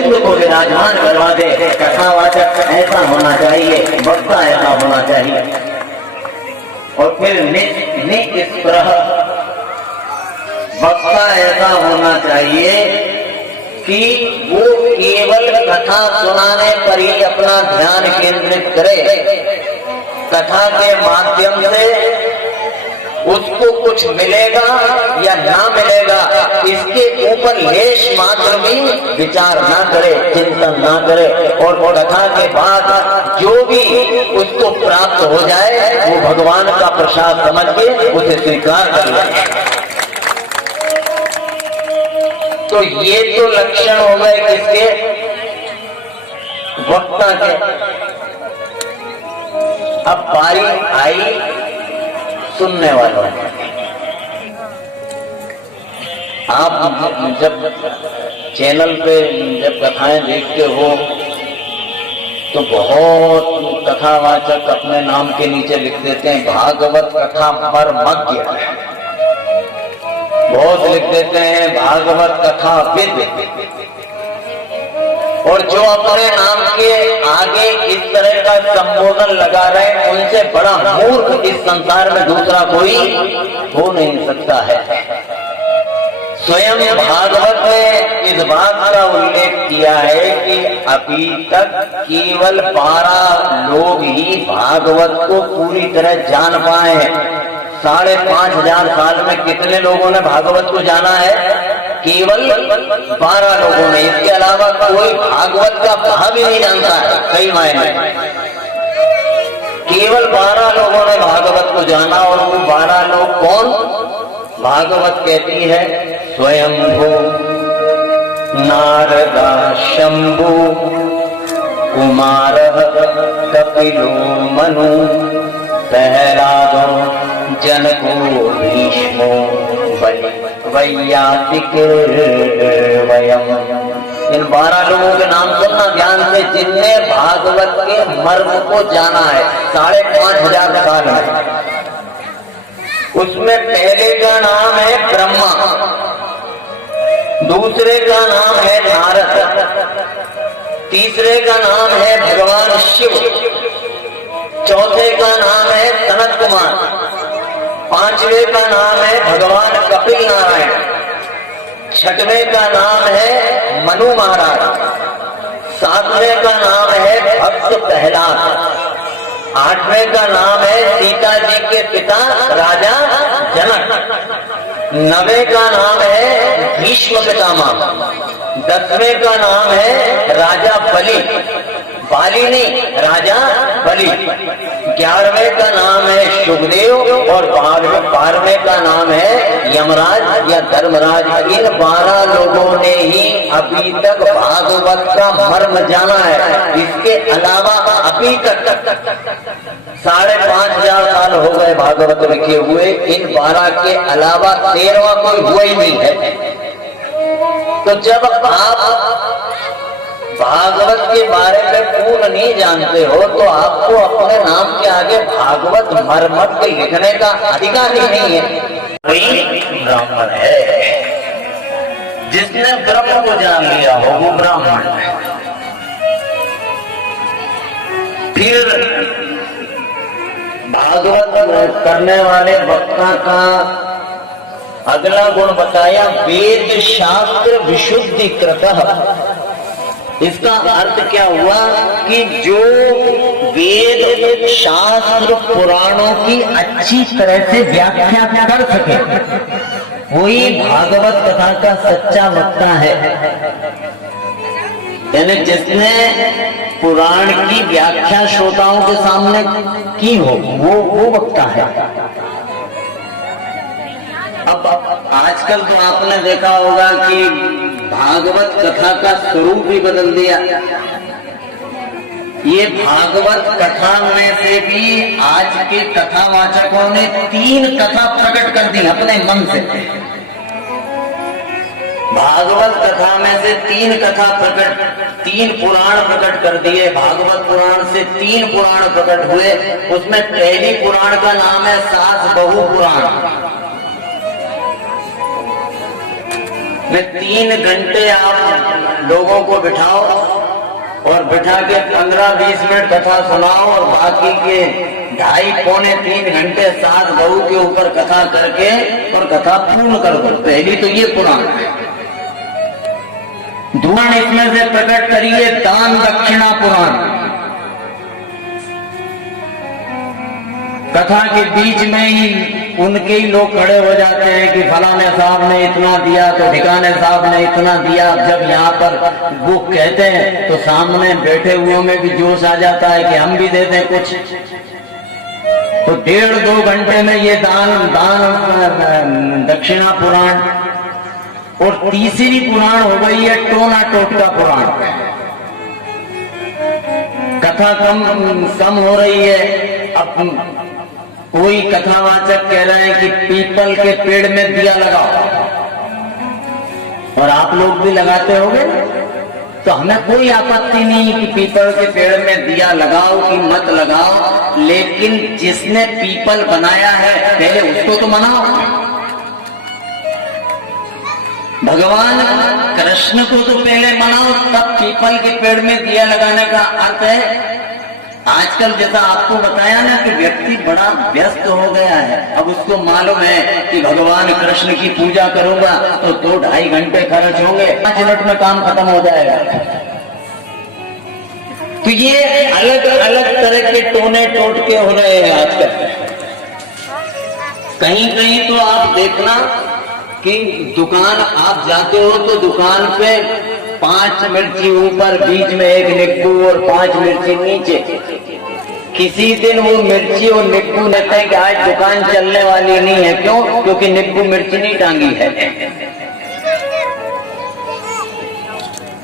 गोविंद को विराजमान करवा दे। कथावाचक ऐसा होना चाहिए, वक्ता ऐसा होना चाहिए। और फिर निस्पृह वक्ता ऐसा होना चाहिए कि वो केवल कथा सुनाने पर ही अपना ध्यान केंद्रित करे। कथा के माध्यम से उसको कुछ मिलेगा या ना मिलेगा, इसके ऊपर लेश मात्र भी विचार ना करे, चिंतन ना करे, और कथा के बाद जो भी उसको प्राप्त हो जाए वो भगवान का प्रसाद समझ के उसे स्वीकार कर ले। तो ये तो लक्षण हो गए किसके? वक्ता के। अब बारी आई सुनने वालों। आप जब चैनल पे जब कथाएं देखते हो तो बहुत कथावाचक अपने नाम के नीचे लिख देते हैं भागवत कथा मर्मज्ञ, बहुत लिख देते हैं भागवत कथा विद। और जो अपने नाम के आगे इस तरह का संबोधन लगा रहे हैं, उनसे बड़ा मूर्ख इस संसार में दूसरा कोई हो नहीं सकता है। स्वयं भागवत ने इस बात का उल्लेख किया है कि अभी तक केवल 12 लोग ही भागवत को पूरी तरह जान पाए हैं। 5,500 साल में कितने लोगों ने भागवत को जाना है? केवल 12 लोगों ने। इसके अलावा कोई भागवत का भाग ही नहीं जानता है। कई मायने केवल 12 लोगों ने भागवत को जाना। और वो 12 लोग कौन? भागवत कहती है स्वयंभू नारदा शंभु कुमार कपिलो मनु प्रहलादो जनको भीष्मो वैयासिक वयम। इन 12 लोगों के नाम सुनना ध्यान से, जिनने भागवत के मर्म को जाना है 5,500 साल में। उसमें पहले का नाम है ब्रह्मा, दूसरे का नाम है नारद, तीसरे का नाम है भगवान शिव, चौथे का नाम है सनत कुमार, पांचवें का नाम है भगवान कपिल नारायण, छठवें का नाम है मनु महाराज, सातवें का नाम है भक्त प्रहलाद, आठवें का नाम है सीता जी के पिता राजा जनक, 9वें का नाम है भीष्म पितामह, 10वें का नाम है राजा बलि, बाली नहीं राजा बलि, 11वें का नाम है शुभदेव और 12वें का नाम है यमराज या धर्मराज। इन 12 लोगों ने ही अभी तक भागवत का मर्म जाना है। इसके अलावा अभी तक 5,500 साल हो गए भागवत लिखे हुए, इन 12 के अलावा 13वां कोई हुआ ही नहीं है। तो जब आप भागवत के बारे में पूर्ण नहीं जानते हो तो आपको अपने नाम के आगे भागवत मर्मज्ञ लिखने का अधिकार ही नहीं है। कोई ब्राह्मण है, जिसने ब्रह्म को जान लिया हो वो ब्राह्मण है। फिर भागवत करने वाले वक्ता का अगला गुण बताया वेद शास्त्र विशुद्धिकृतः। इसका अर्थ क्या हुआ कि जो वेद शास्त्र पुराणों की अच्छी तरह से व्याख्या कर सके वही भागवत कथा का सच्चा वक्ता है। यानी जिसने पुराण की व्याख्या श्रोताओं के सामने की हो वो वक्ता है। अब आजकल तो आपने देखा होगा कि भागवत कथा का स्वरूप भी बदल दिया। ये भागवत कथा में से भी आज के कथावाचकों ने 3 कथा प्रकट कर दी अपने मन से। भागवत कथा में से 3 कथा प्रकट, 3 पुराण प्रकट कर दिए। भागवत पुराण से 3 पुराण प्रकट हुए। उसमें पहली पुराण का नाम है सास बहू पुराण। में 3 घंटे आप लोगों को बिठाओ और बिठा के 15-20 मिनट कथा सुनाओ और बाकी के 2.5-3 घंटे सास बहू के ऊपर कथा करके और कथा पूर्ण कर दो। पहली तो ये पुराण है। पुराण इसमें से प्रकट करिए दान दक्षिणा पुराण। कथा के बीच में ही उनके ही लोग खड़े हो जाते हैं कि फलाने साहब ने इतना दिया तो ठिकाने साहब ने इतना दिया। जब यहाँ पर वो कहते हैं तो सामने बैठे हुओं में भी जोश आ जाता है कि हम भी दे दें कुछ। तो 1.5-2 घंटे में ये दान दक्षिणा पुराण। और तीसरी पुराण हो गई है टोना टोटका पुराण। कथा कम हो रही है। अब कोई कथावाचक कह रहे हैं कि पीपल के पेड़ में दिया लगाओ, और आप लोग भी लगाते होंगे, तो हमें कोई आपत्ति नहीं कि पीपल के पेड़ में दिया लगाओ कि मत लगाओ, लेकिन जिसने पीपल बनाया है पहले उसको तो मनाओ। भगवान कृष्ण को तो पहले मनाओ, तब पीपल के पेड़ में दिया लगाने का अर्थ है। आजकल जैसा आपको बताया ना कि व्यक्ति बड़ा व्यस्त हो गया है। अब उसको मालूम है कि भगवान कृष्ण की पूजा करूंगा तो 2-2.5 घंटे खर्च होंगे, 5 मिनट में काम खत्म हो जाएगा। तो ये अलग अलग तरह के टोने टोटके हो रहे हैं आजकल। कहीं कहीं तो आप देखना कि दुकान आप जाते हो तो दुकान पे 5 मिर्ची ऊपर, बीच में 1 नींबू और 5 मिर्ची नीचे। किसी दिन वो मिर्ची और नींबू लगता है कि आज दुकान चलने वाली नहीं है। क्यों? क्योंकि नींबू मिर्ची नहीं टांगी है।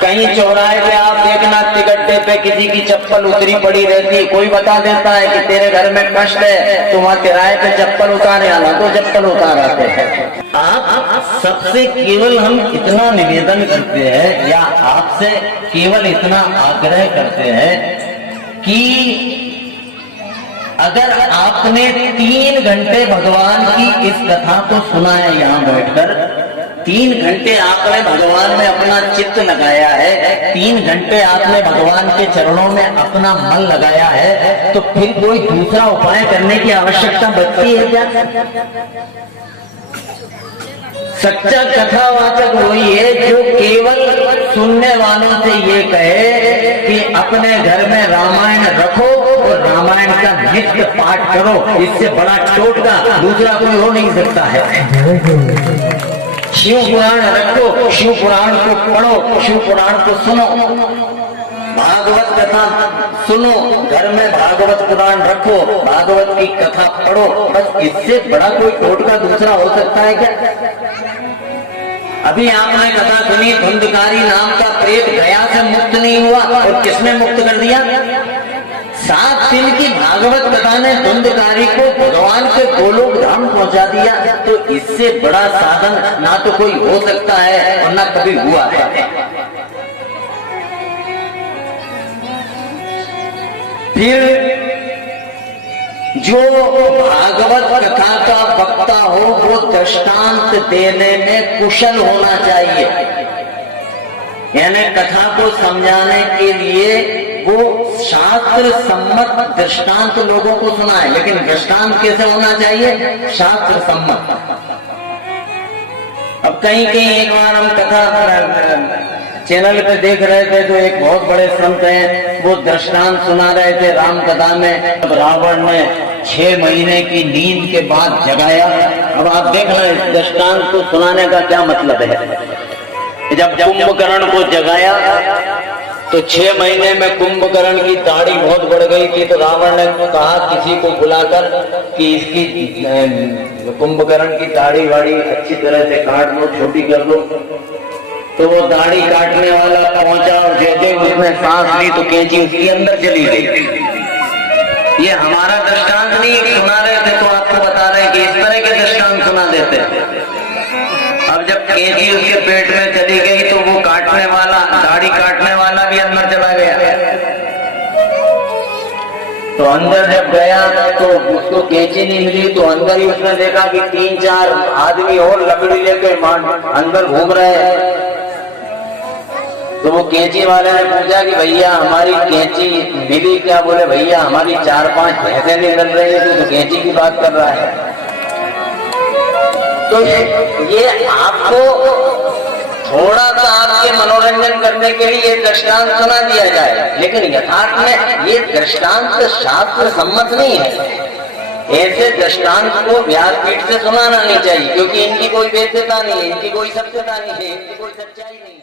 कहीं चौराहे पे आप देखना टिकट्टे पे किसी की चप्पल उतरी पड़ी रहती है। कोई बता देता है कि तेरे घर में कष्ट है, तुम वहां किराए पे चप्पल उतारने आना, तो चप्पल उतार आते हैं। आप सबसे केवल हम इतना निवेदन करते हैं या आपसे केवल इतना आग्रह करते हैं कि अगर आपने 3 घंटे भगवान की इस कथा को सुना है, यहाँ बैठकर 3 घंटे आपने भगवान में अपना चित्त लगाया है, 3 घंटे आपने भगवान के चरणों में अपना मन लगाया है, तो फिर कोई दूसरा उपाय करने की आवश्यकता बचती है क्या? सच्चा कथावाचक वही है जो केवल सुनने वालों से ये कहे कि अपने घर में रामायण रखो और रामायण का नित्य पाठ करो। इससे बड़ा टोटका दूसरा कोई हो नहीं सकता है। शिव पुराण रखो, शिव पुराण को पढ़ो, शिव पुराण को सुनो, भागवत कथा सुनो, घर में भागवत पुराण रखो, भागवत की कथा पढ़ो। बस इससे बड़ा कोई टोटका दूसरा हो सकता है क्या? अभी आपने कथा सुनी, धुंधकारी नाम का प्रेत गया से मुक्त नहीं हुआ, और किसने मुक्त कर दिया? 7 दिन की भागवत कथा ने धुंधकारी को भगवान के गोलोक धाम पहुंचा दिया। तो इससे बड़ा साधन ना तो कोई हो सकता है और ना कभी हुआ है। फिर जो भागवत कथा का वक्ता हो वो दृष्टांत देने में कुशल होना चाहिए, यानी कथा को समझाने के लिए वो शास्त्र सम्मत दृष्टांत लोगों को सुनाए। लेकिन दृष्टांत कैसे होना चाहिए? शास्त्र सम्मत। अब कहीं एक बार हम कथा चैनल पे देख रहे थे तो एक बहुत बड़े संत हैं, वो दृष्टांत सुना रहे थे राम कथा में। अब रावण ने 6 महीने की नींद के बाद जगाया। अब आप देख रहे हैं दृष्टांत को सुनाने का क्या मतलब है। जब कुंभकर्ण को जगाया तो 6 महीने में कुंभकर्ण की दाढ़ी बहुत बढ़ गई थी। तो रावण ने कहा किसी को बुलाकर कि इसकी कुंभकर्ण की दाढ़ी वाड़ी अच्छी तरह से काट लो, छोटी कर लो। तो वो दाढ़ी काटने वाला पहुंचा और जैसे उसने सांस ली तो कैंची उसके अंदर चली गई। ये हमारा दृष्टांत नहीं सुना रहे थे, तो आपको बता रहे हैं कि इस तरह के दृष्टांत सुना देते। अब जब कैंची उसके पेट में चली गई तो वो काटने वाला, दाढ़ी काटने वाला भी अंदर चला गया। तो अंदर जब गया तो उसको कैंची नहीं मिली, तो अंदर ही उसने देखा कि 3-4 आदमी और लकड़ी लेके अंदर घूम रहे हैं। तो वो कैंची वाले ने पूछा कि भैया हमारी कैंची मिली क्या? बोले भैया हमारी 4-5 भैंसें नहीं मिल रही है, तो कैंची की बात कर रहा है। तो ये आपको थोड़ा सा आपके मनोरंजन करने के लिए ये दृष्टांत सुना दिया जाए, लेकिन यथार्थ में ये दृष्टांत शास्त्र सम्मत नहीं है। ऐसे दृष्टांत को व्यासपीठ से सुनाना नहीं चाहिए, क्योंकि इनकी कोई वैधता नहीं है, इनकी कोई सत्यता नहीं है, इनकी कोई सच्चाई नहीं है।